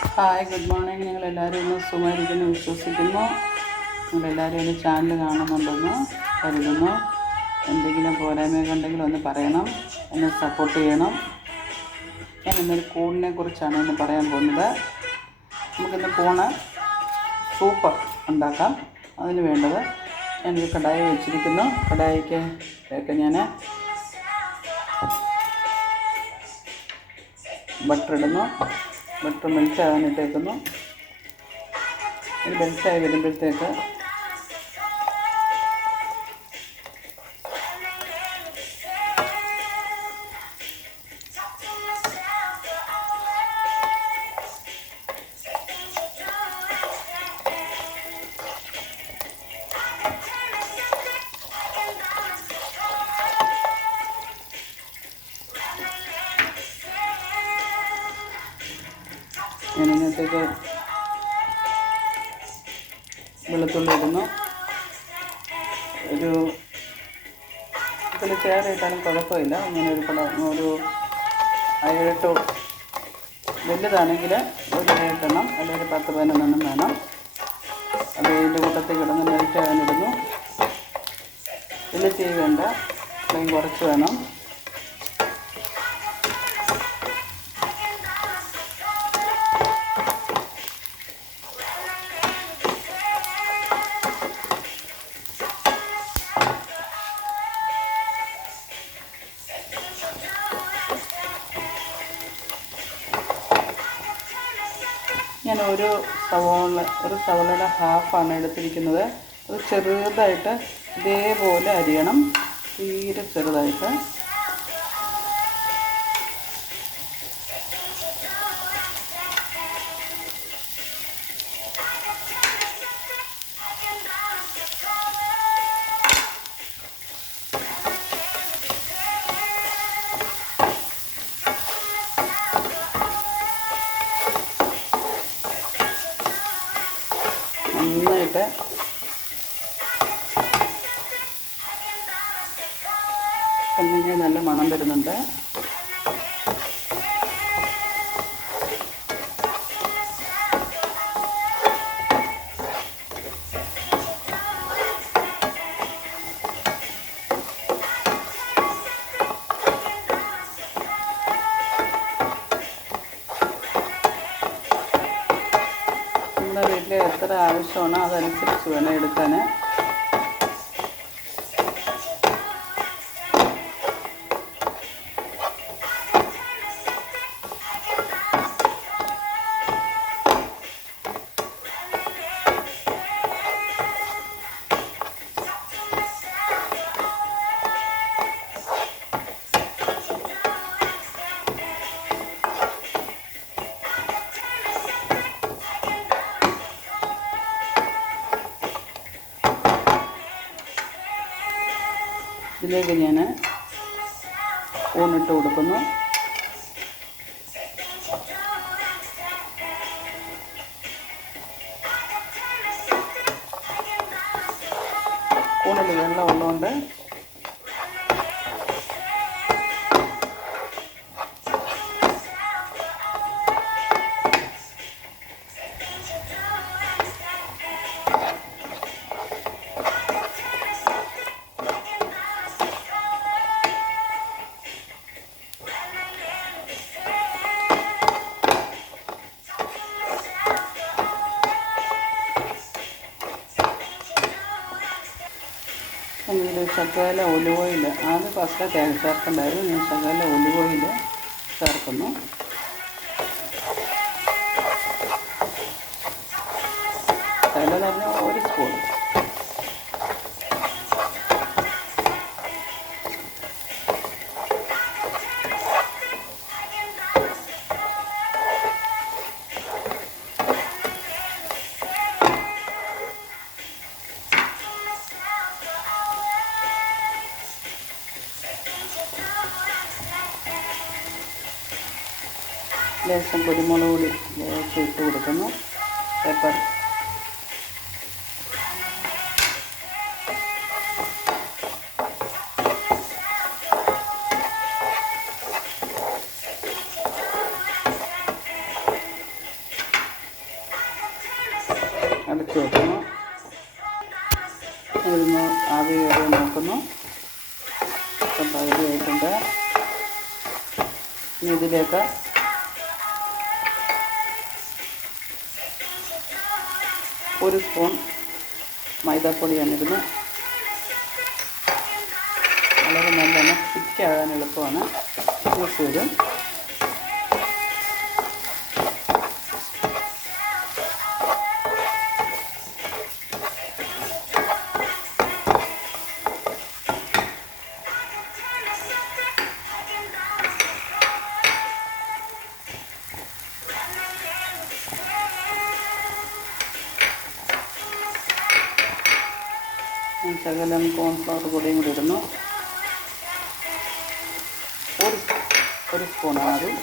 Hi good morning നിങ്ങളെല്ലാവരും ഇന്ന് സുഖമായിരിക്കുന്നു വിശ്വസിക്കുന്നു. നിങ്ങളെല്ലാവരും എന്റെ ചാനൽ കാണുന്നുണ്ടെന്ന് കരുതുന്നു. എന്തെങ്കിലും പോരായ്മയൊക്കെ ഉണ്ടെങ്കിൽ ഒന്ന് പറയണം എന്നെ സപ്പോർട്ട് ചെയ്യണം. ഞാൻ ഇന്നൊരു കൂണിനെ കുറിച്ചാണ് ഇന്ന് പറയാൻ പോകുന്നത്. നമുക്കിന്ന് കൂണ് സൂപ്പ് ഉണ്ടാക്കാം. അതിന് വേണ്ടത് ഞാനൊരു കടായി വെച്ചിരിക്കുന്നു. കടായിക്ക് ഒക്കെ ഞാൻ ബട്ടർ ഇടുന്നു. ബട്ടർ മെൽറ്റ് ആകാനിട്ടേക്കുന്നു ഇത് മെൽറ്റായി വരുമ്പോഴത്തേക്ക് ഇതിനകത്തേക്ക് വെളുത്തുള്ളി ഇടുന്നു. ഒരു ഇതിൽ കയറിയിട്ടാലും കുഴപ്പമില്ല. ഇങ്ങനെ ഒരു കുട ഒരു ഏഴെട്ട് വലുതാണെങ്കിൽ ഒരു ഏഴെട്ടെണ്ണം അല്ലെങ്കിൽ പത്ത് പതിനൊന്നെണ്ണം വേണം. അത് ഇതിന്റെ കൂട്ടത്തിൽ കിടന്ന് മെൽറ്റ് ആകാനിടുന്നു വലിയ തീ വേണ്ട ഫ്ലെയിം കുറച്ച് വേണം. ഒരു സവോള ഒരു സവോളയുടെ ഹാഫാണ് എടുത്തിരിക്കുന്നത്. അത് ചെറുതായിട്ട് ഇതേപോലെ അരിയണം. തീരെ ചെറുതായിട്ട്. മണം വരുന്നുണ്ട് നമ്മുടെ വീട്ടിൽ എത്ര ആവശ്യമാണോ അതനുസരിച്ച് വേണം എടുക്കാൻ ഊണിട്ട് കൊടുക്കുന്നു ഊണിൽ വെള്ളം ശകല ഒലിവ് ഓയിൽ ആദ്യം ഫസ്റ്റ് തേങ്ങ ചേർക്കണ്ടായിരുന്നു. ഞാൻ ശകല ഒലിവ് ഓയിൽ ചേർക്കുന്നു. ശകല തന്നെ ഒരു സ്പൂൺ ലേശം കുരുമുളക് പൊടി ലേശം ഇട്ട് കൊടുക്കുന്നു. പെപ്പർ അടച്ചു വെക്കുന്നു. ഇവിടുന്ന് ആവി കയറി നോക്കുന്നു. ഇപ്പം പകുതി ആയിട്ടുണ്ട് ഇതിലേക്ക് ഒരു സ്പൂൺ മൈദാപ്പൊടിയാണ് ഇടുന്നത് വളരെ നല്ലോണം തിക്കാകാൻ എളുപ്പമാണ്. യൂസ് വരും ശകലം കോൺഫ്ലവർ പൊടിയും കൂടി ഇടുന്നു. ഒരു ഒരു സ്പൂൺ ആദ്യം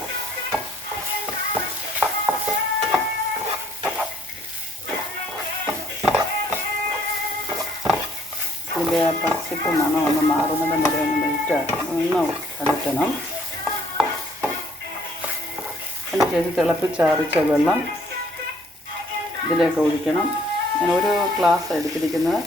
ഇതിന്റെ ആ പച്ചപ്പ് മണം ഒന്ന് മാറുന്നത് വരെ ഒന്ന് വെയിറ്റ് ഒന്ന് അടയ്ക്കണം അതിനുശേഷം തിളപ്പിച്ചാറിച്ച വെള്ളം ഇതിലേക്ക് ഒഴിക്കണം. ഞാൻ ഒരു ഗ്ലാസ് എടുത്തിരിക്കുന്നത്.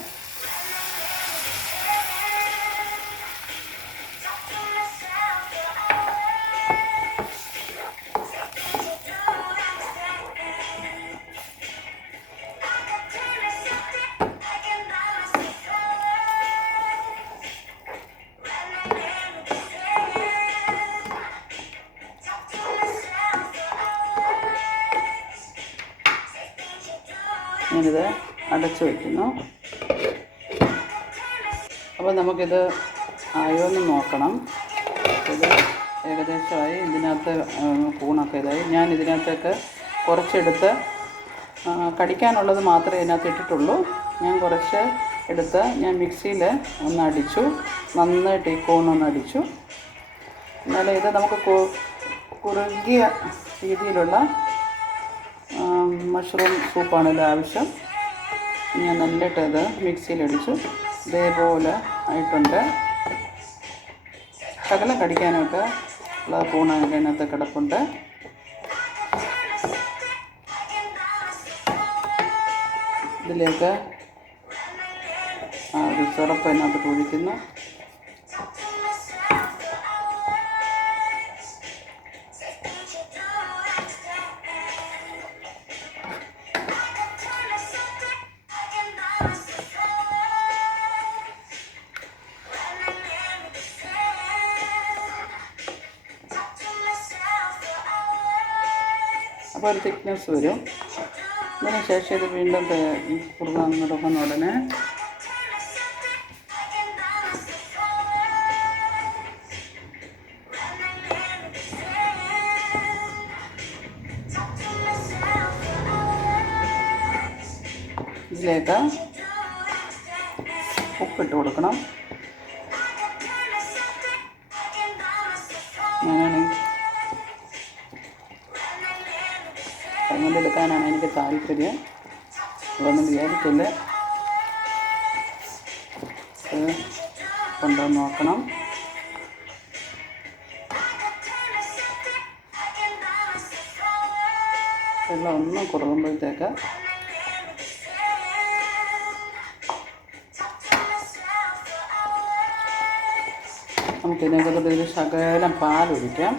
ഞാനിത് അടച്ചു വയ്ക്കുന്നു. അപ്പോൾ നമുക്കിത് ആയോ എന്ന് നോക്കണം. ഇത് ഏകദേശമായി ഇതിനകത്ത് കൂണൊക്കെ ഇതായി. ഞാൻ ഇതിനകത്തേക്ക് കുറച്ചെടുത്ത് കടിക്കാനുള്ളത് മാത്രമേ ഇതിനകത്ത് ഇട്ടിട്ടുള്ളൂ. ഞാൻ കുറച്ച് എടുത്ത് ഞാൻ മിക്സിയിൽ ഒന്ന് അടിച്ചു. നന്നായിട്ട് ഈ കൂണൊന്ന് അടിച്ചു. എന്നാലേ ഇത് നമുക്ക് കുറുകിയ രീതിയിലുള്ള മഷ്റൂം സൂപ്പാണല്ലോ ആവശ്യം ഞാൻ നല്ലിട്ട് ഇത് മിക്സിയിലടിച്ചു. ഇതേപോലെ ആയിട്ടുണ്ട്. ശകലം കടിക്കാനൊക്കെ ഉള്ള പൂണ അതിനകത്ത് കിടപ്പുണ്ട്. ഇതിലേക്ക് ആ ഒരു സിറപ്പ് അതിനകത്ത് ഒഴിക്കുന്നു. അപ്പോൾ ഒരു തിക്നെസ് വരും അതിന് ശേഷം ഇത് വീണ്ടും കുറുകാൻ തുടങ്ങുന്ന ഉടനെ ഇതിലേക്ക് ഉപ്പിട്ട് കൊടുക്കണം താല്പര്യം. അതൊന്നും വിചാരിച്ചില്ല ഇത് കൊണ്ടുവന്ന് നോക്കണം. വെള്ളം ഒന്ന് കുറവുമ്പോഴത്തേക്ക് നമുക്ക് ഇതിനകത്തോട്ട് ഒരു ശകലം പാലൊഴിക്കാം.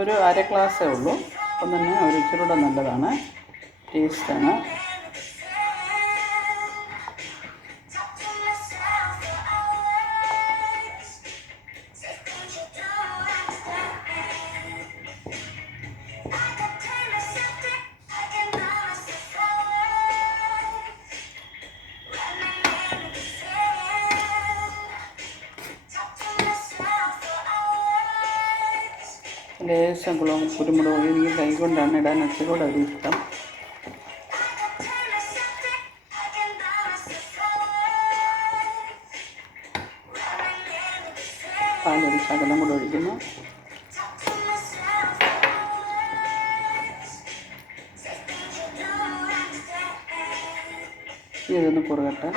ഒരു അര ഗ്ലാസ്സേ ഉള്ളൂ. അപ്പം തന്നെ ഒരു ഇച്ചിരി കൂടെ നല്ലതാണ്. ടേസ്റ്റാണ്. ലേശം കുളം കുരുമുളക് എനിക്ക് കൈ കൊണ്ടാണ് ഇടാൻ അച്ഛനോട് ഒരു ഇഷ്ടം പാലൊരു ശകലം കൂടെ ഒഴിക്കുന്നു. ഇതൊന്ന് കുറുകട്ടെ.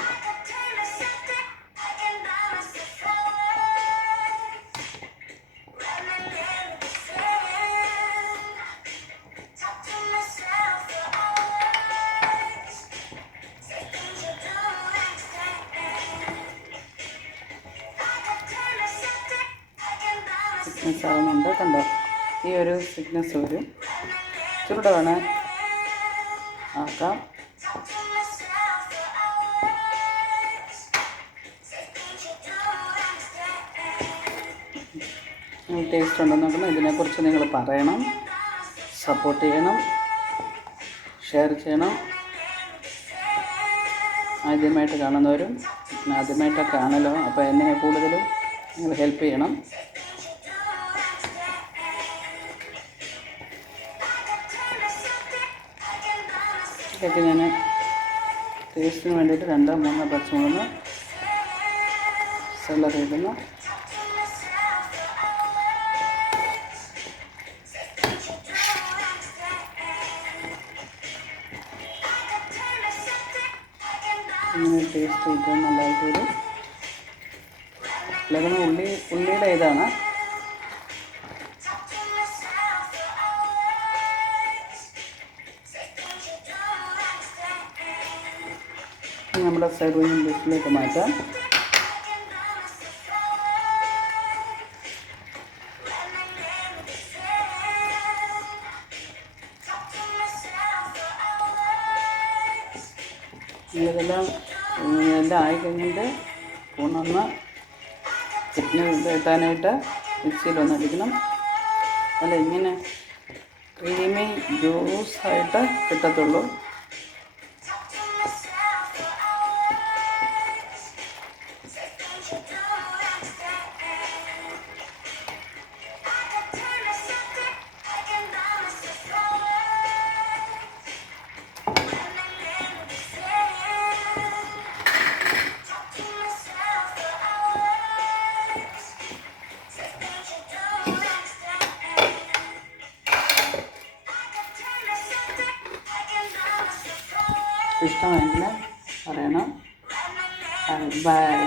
തിക്നെസ് ആവുന്നുണ്ട് കണ്ടോ? ഈ ഒരു തിക്നെസ് വരും ചൂടെ ആക്കാം. ടേസ്റ്റ് ഉണ്ടെന്ന് നോക്കണം. ഇതിനെക്കുറിച്ച് നിങ്ങൾ പറയണം. സപ്പോർട്ട് ചെയ്യണം. ഷെയർ ചെയ്യണം. ആദ്യമായിട്ട് കാണുന്നവരും ആദ്യമായിട്ടൊക്കെ ആണല്ലോ. അപ്പോൾ എന്നെ കൂടുതലും നിങ്ങൾ ഹെൽപ്പ് ചെയ്യണം. ഇതൊക്കെ ഞാൻ ടേസ്റ്റിന് വേണ്ടിയിട്ട് രണ്ടോ മൂന്നോ പച്ചമുളക് സെല്ലറി ഇടുന്നു ഇങ്ങനെ ടേസ്റ്റ് കിട്ടും നല്ലതായിട്ട് വരും. ലഗന ഉള്ളി ഉള്ളിയുടെ ഇതാണ് ഇനി സൈഡ് സർവിങ് ഡിഷിലേക്ക് മാറ്റാം. ഇതെല്ലാം എല്ലാം ആയി കഴിഞ്ഞിട്ട് ഒന്നൊന്ന് ചിക്കന് ഇട്ടാനായിട്ട് മിക്സിയിലൊന്ന് അടിക്കണം. അല്ല ഇങ്ങനെ ക്രീമി ജ്യൂസായിട്ട് കിട്ടത്തുള്ളൂ. Bye.